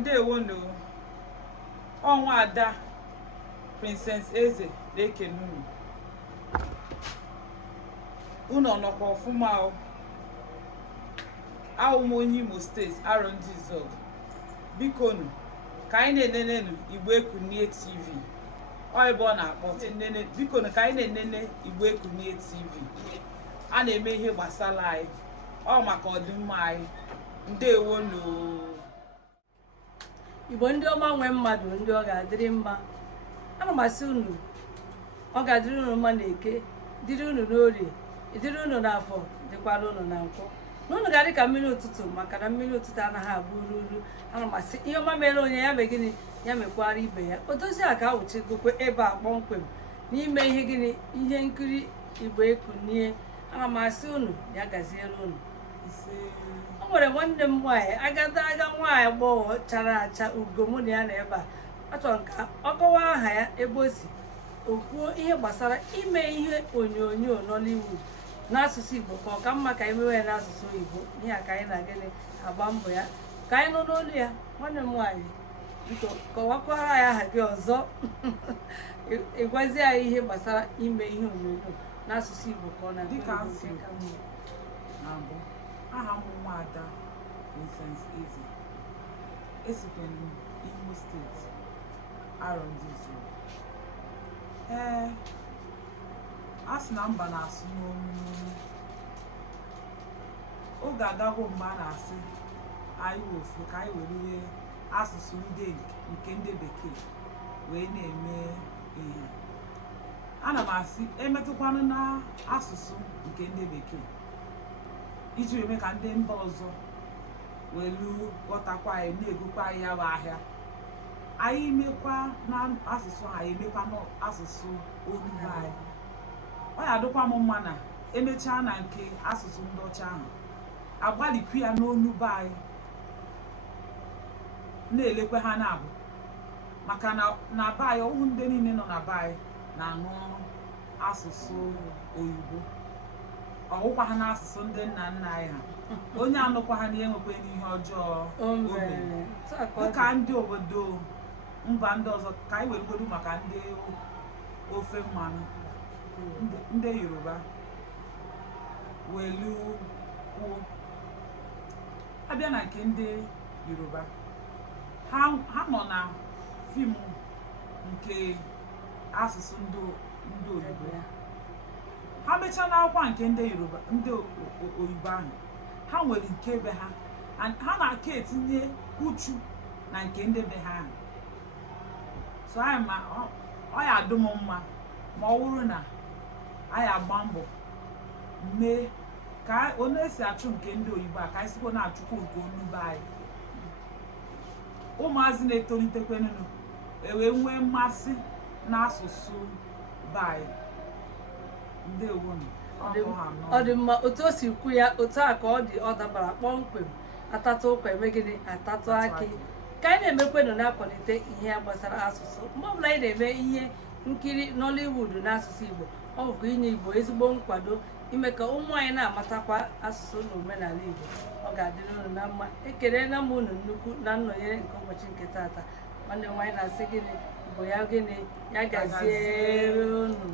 ndewo no ọnwa ada Princess Eze na-ekene unu ọnọkwa ọfụma o. Ahụ m onye Imo steeti arọ ndị Izọg. Biko nụ ka anyị na-enenenu Igboekunie TV. Ọ ebe ọ na-akpọ nene, biko nụ ka anyị na-enene Igboekunie TV. A na-eme ihe gbasara anyị, ọ maka ọdịmma anyị. Ndewo no. Igbo ndị ọma nwe mmadụ ndị ọ ga-adịrị mma. Ana m asị unu ọ ga-adịrị unu mma n'Eke, dịrị unu n'Orie, dịrị unu n'Afọ, dịkwara unu na Nkwọ. N'unu ga-adị ka mmiri ụtụtụ, maka na mmiri ụtụtụ anaghị abụ ururu. Ana m asị ihe ọma mere onye ya mee gịnị ya mekwara ibe ya. Odozi a ka awụchigokwe ebe a kpọmkwem n'ime ihe gịnị ihe nkiri Igboekunie. Ana m asị unu ya gaziere unu. O nwere nwanne m nwaanyị agada nwaanyị gbọghọ chara acha ugo mụ na ya na ebe a. Achọrọ ka ọ kọwaa aha ya, ebe o si, o kwuo ihe gbasara ime ihe onyonyo Nollywood n'asụsụ Igbo ka ọ ka mma ka anyị mewe ya n'asụsụ Igbo. Ihe a ka anyị na-agịnị agba mbọ ya ka anyị nụ n'olu ya. Nwanne m nwaanyị biko kọwakwara ya aha gị ọzọ ịgwazi anyị ihe gbasara ime ihe onyonyo n'asụsụ Igbo ka ọ dịka nsị na mbụ. Aha m nwaada Princess Eze, esikwa Imo steeti arọ ndị Izọg. A sị na mba na-asụ n'onu. Oge agago mgbe a na-asị anyị ofu ka anyị were asụsụ nke ndị bekee wee na-eme ihe. Ana m asị emetụkwanụ na asụsụ nke ndị bekee iji eme ka ndị mba ọzọ welu ghọtakwa anyị, na-egokwa anyị ya bụ ahịa. Anyị mekwa na asụsụ anyị emekwa n'asụsụ olubo anyị. Ọ ya adịkwa m mma na emechaa na nke asụsụ ndị ọcha ahụ agbalịkwu ya n'olubo anyị, na-elekwa ha na-abụ maka na be anyị ọhụụ ndị niile nọ na be anyị na-anụ asụsụ oyibo. Ọwụkwa ha n'asụsụ ndị nna nna anyị ha. Onye anụkwa ha na enwekwa n'ihe ọjọọ o mere. Dịka ndị obodo mba ndị ọzọ ka anyị weregodu maka ndị ofe mmanụ, ndị Yoruba welu kwuo. Abịa na nke ndị Yoruba, ha nọ na fim nke asụsụ ndị oyibo. Ha mechaa n'akwụkwọ nke ndị Yoruba, ndị oyibo ahụ, ha nwere nke be ha, ha na-aka etinye uchu na nke ndị be ha ahụ. So anyị ma ọ ya adụ m mma ma ọ bụrụ na anyị agba mbọ mee ka onye esi achụ nke ndị oyibo a ka anyị sikwa na-achụkwa nke olubo anyị. Ụmụazị na-etolitekwenụ ewee nwee mmasị n'asụsụ be anyị. Ọ dị mma otu o si kwu ya, otu a ka ọ dị, ọ dabara kpọmkwem. Atatụ ụkwa eme gịnị atatụ akị. Ka anyị na-emekwenụ na-akwalite ihe gbasara asụsụ. Mgbe ọbụla anyị na-eme ihe nkiri Nollywood n'asụsụ Igbo, ọ bụkwa inye Igbo ezigbo nkwado, ime ka ụmụ anyị na-amatakwa asụsụ na omenala Igbo. Ọ ga-adịrị unu na mma. Ekelela m unu nnukwu na nnọnyere nke ụbọchị nke taata. Nwanne m nwaanyị na-asị gịnị Igbo ya gịnị ya gaziere unu.